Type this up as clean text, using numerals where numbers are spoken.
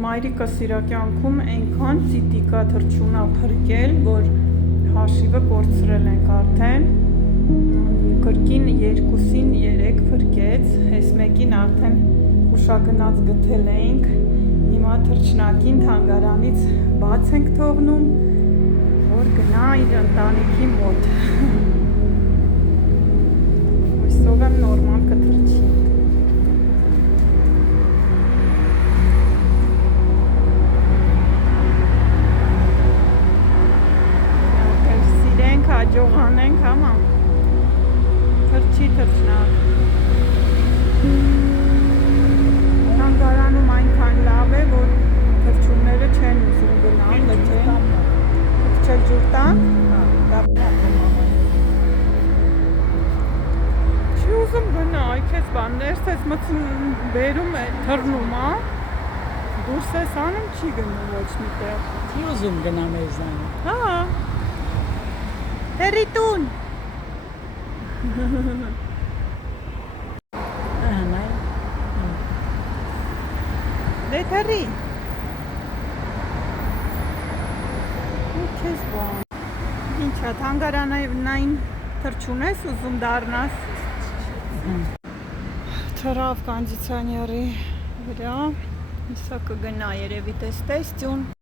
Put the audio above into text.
Մայրիկս իրա կյանքում այնքան ծիտիկա թռչունա փրկել, որ հաշիվը կորցրել ենք արդեն։ Կրկին 2-ին 3 փրկեց, հես մեկին արդեն ուշագնաց գտել էինք։ Հիմա թռչնակին թանգարանից բաց ենք թողնում, որ գնա իր ընտանիքի մոտ։ Այսօր եմ նորմալ կթռչի։ Հաջողանենք, համա թռչի թռչնակ։ Թանգարանում այնքան լավ է, որ թռչունները չեն ուզում գնալ, լճեն, թռչել ջուր տան, չի ուզում գնա, այքես բան, ներս ես բերում է, թռնում, դուրս ես անում, չի գնում ոչ մի տեղ։ Չի ուզում գնա մեզան։ Հա Հերի տուն։ Դե թռի։ Քեզ բան։ Ինչա թանգարանային թռչուն ես ուզում դառնաս։ Թռավ կոնդիցիոների վրա։ Հեսա կգնա երևի տեստեսյուն։